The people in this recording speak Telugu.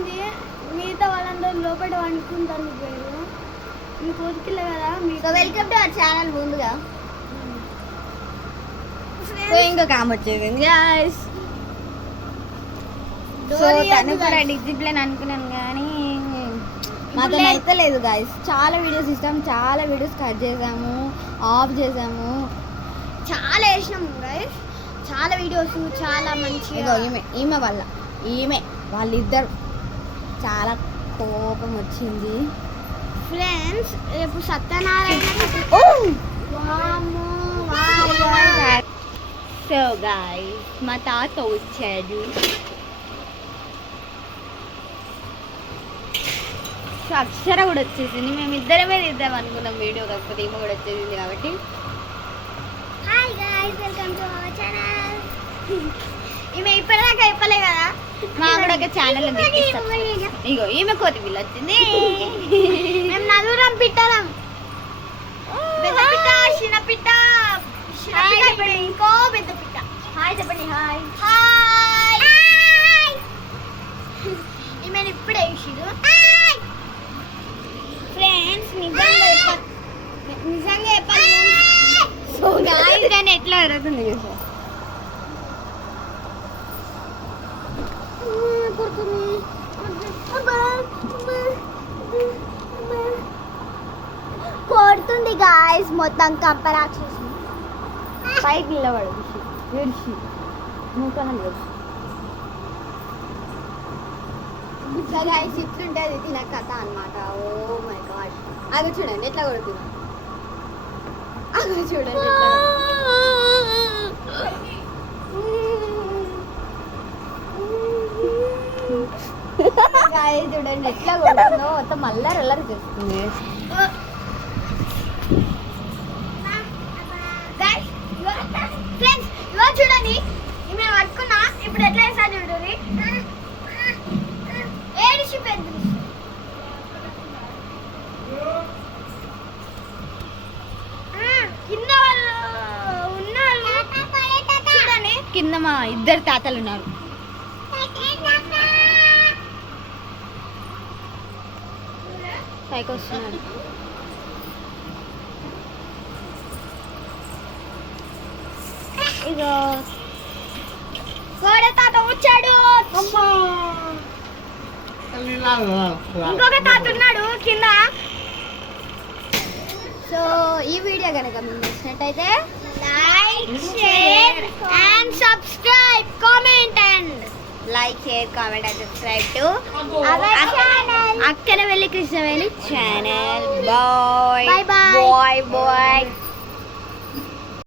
ఉంది, మిగతా వాళ్ళందరూ లోపల వండుకుంటారు. పేరు మీ కోరికలే కదా. మీకు వెల్కమ్ టు అవర్ ఛానల్. ముందుగా ఇంకో కామ్ వచ్చేది గాయ్స్. సో తను కూడా డిసిప్లిన్ అనుకున్నాను కానీ మాతో అయితే లేదు గాయస్. చాలా వీడియోస్ ఇస్తాం, చాలా వీడియోస్ కట్ చేసాము, ఆఫ్ చేసాము, చాలా వేసినాము గైస్. చాలా వీడియోస్ చాలా మంచిగా. ఈమె వాళ్ళిద్దరు చాలా కోపం వచ్చింది ఫ్రెండ్స్. రేపు సత్యనారాయణ. సో గాయ్స్ మా తాత వచ్చాడు. సో అక్షర కూడా వచ్చేసింది. మేము ఇద్దరమే తీద్దాం అనుకున్నాం వీడియో, కాకపోతే ఈమె కూడా వచ్చేసింది కాబట్టి. Hi guys, welcome to our channel. ఈమె ఇప్పటిదాకా చెప్పలే కదా, మా కూడా ఒక ఛానల్ ఉంది. ఇగో ఈమె కోతిపిల్ల వచ్చింది. మేము నలుగురం పిట్టలం. పెద్ద పిట్ట, చిన్న పిట్ట, ఇంకో పెద్ద పిట్ట. హాయ్ చెప్పండి. Hi hi. ఈమె ఇప్పుడే వేసిడు ఫ్రెండ్స్. నిజంగా చెప్పాలి. సో గాయ్స్ కానీ ఎట్లా జరుగుతుంది చూసా. కొడుతుంది గాయస్. మొత్తం కంపరాక్షసి పైకి నిలబడు ఏడ్చి మూకనం లేదు. ఇట్లా గాయస్ ఇట్లుంటుంది తిన కథ అన్నమాట. Oh my God. అది చూడండి ఎట్లా కొడుతున్నా. అది చూడండి గాయ్స్ చూడండి ఎట్లా కొడుతుందో. మొత్తం అల్లరి చేస్తుంది. ఫ్రెండ్స్ ఇవాళ చూడండి, ఈమె పట్టుకున్నా ఇప్పుడు ఎట్లా వేసా చూడండి. ఏడిసి పెద్ద కింద వాళ్ళు ఉన్నారు చూడండి. కింద మా ఇద్దరు తాతలు ఉన్నారు. పైకి వస్తున్నారు. ఇగో కోడ తాత వచ్చాడు. ఇంకొక తాత ఉన్నాడు కింద. సో ఈ వీడియో కనుక మీకు నచ్చినట్టయితే like, share and subscribe, comment and subscribe to our channel అక్కన వెళ్ళి Krishnaveni channel. Bye Bye bye. Bye.